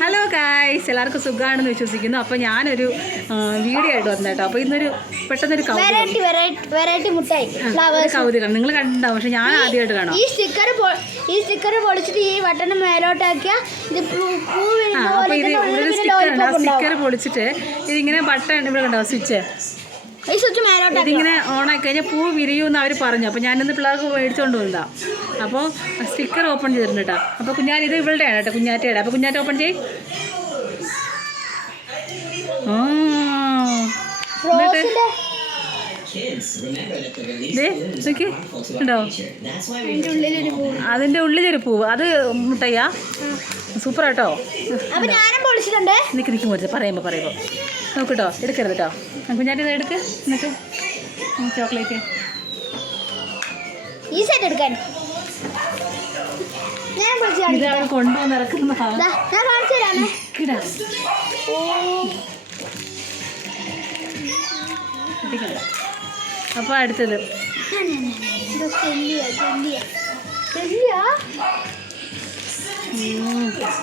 Hello guys, എല്ലാവർക്കും സുഖമാണെന്ന് വിശ്വസിക്കുന്നു. അപ്പോൾ ഞാനൊരു വീഡിയോ ആയിട്ട് വന്നു കേട്ടോ. അപ്പോൾ ഇന്നൊരു പെട്ടെന്നൊരു കൗതുകം നിങ്ങൾ കണ്ടിട്ടുണ്ടാവും, പക്ഷെ ഞാൻ ആദ്യമായിട്ട് കാണാം. ഈ സ്റ്റിക്കർ പൊളിച്ചിട്ട് ഈ ബട്ടൺ മേലോട്ടാക്കിയ അപ്പോൾ ഇത് ഒരു സ്റ്റിക്കറുണ്ട്. ആ സ്റ്റിക്കർ പൊളിച്ചിട്ട് ഇതിങ്ങനെ ബട്ടൺ ഇവിടെ കണ്ടോ, സ്വിച്ച് ഇതിങ്ങനെ ഓണാക്കി കഴിഞ്ഞാൽ പൂ വിരിയുമെന്ന് അവർ പറഞ്ഞു. അപ്പോൾ ഞാനിന്ന് പിള്ളേർക്ക് മേടിച്ചുകൊണ്ട് വന്നതാണ്. അപ്പോൾ സ്റ്റിക്കർ ഓപ്പൺ ചെയ്തിട്ടുണ്ട് കേട്ടോ. അപ്പോൾ ഇത് ഇവളുടെയാണ് കേട്ടോ, കുഞ്ഞാറ്റയുടെ. അപ്പോൾ കുഞ്ഞാറ്റ ഓപ്പൺ ചെയ്. എന്നിട്ട് ഉണ്ടോ അതിൻ്റെ ഉള്ളിലൊരു പൂവ്, അത് മുട്ടയ്യാ. സൂപ്പർ കേട്ടോ. നിൽക്ക് പറയുമ്പോൾ നോക്കിട്ടോ, എടുക്കരുത് കേട്ടോ. കുഞ്ഞാറ്റ ഇത് എടുക്ക്. എന്നിട്ട് ചോക്ലേറ്റ് ഈ സൈഡ് എടുക്കാൻ കൊണ്ടുവന്ന് ഇറക്കുന്ന. അപ്പോൾ അടുത്തത്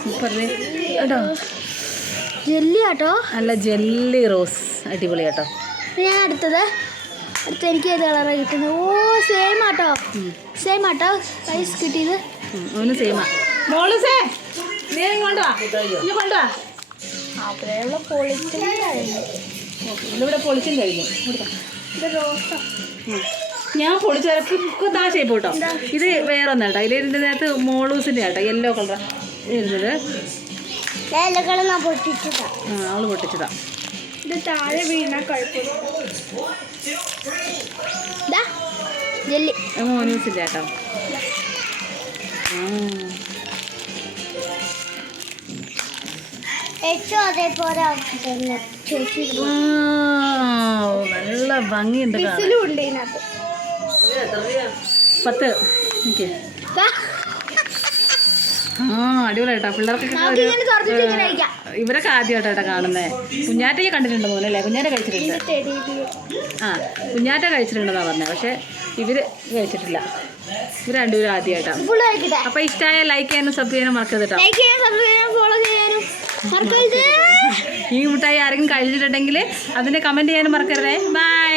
സൂപ്പർ കേട്ടോ, ജെല്ലി ആട്ടോ. അല്ല, ജെല്ലി റോസ്. അടിപൊളി കേട്ടോ. ഞാൻ അടുത്ത എനിക്ക് ഏത് കളറാണ് കിട്ടുന്നത്? ഓ, സെയിം ആട്ടോ. സൈസ് കിട്ടിയത് ഒന്ന് സെയിമാ. മോളൂസേ ഇവിടെ പൊളിച്ചും കഴിഞ്ഞു. ഞാൻ പൊളിച്ചിറക്കി ഷേപ്പ് കേട്ടോ. ഇത് വേറെ ഒന്നും കേട്ടോ. ഇതിൻ്റെ നേരത്ത് മോളൂസിൻ്റെ കേട്ടോ, യെല്ലോ കളർ വരുന്നത്. അവള് പൊട്ടിച്ചതാ. ഇത് താഴെ വീണ ജെല്ലി മോനൂസിൻ്റെ കേട്ടോ. നല്ല ഭംഗിയുണ്ട്. 10 എനിക്ക് അടിപൊളി കേട്ടോ. പിള്ളേർക്കൊക്കെ ഇവരൊക്കെ ആദ്യമായിട്ടാ കാണുന്നത്. കുഞ്ഞാറ്റയ്ക്ക് കണ്ടിട്ടുണ്ട് മോനല്ലേ? കുഞ്ഞാറ്റ കഴിച്ചിട്ടുണ്ട്. കുഞ്ഞാറ്റ കഴിച്ചിട്ടുണ്ടെന്നാ പറഞ്ഞത്, പക്ഷെ ഇവര് കഴിച്ചിട്ടില്ല. ഇവർ രണ്ടുപേരും ആദ്യമായിട്ടാണ്. അപ്പൊ ഇഷ്ടമായ ലൈക്ക് ചെയ്യാനും സബ് ചെയ്യാനും മറക്കരുത് കേട്ടോ. ഈ മിഠായി ആരെങ്കിലും കഴിച്ചിട്ടുണ്ടെങ്കിൽ അതിനെ കമന്റ് ചെയ്യാനും മറക്കരുതേ. ബൈ.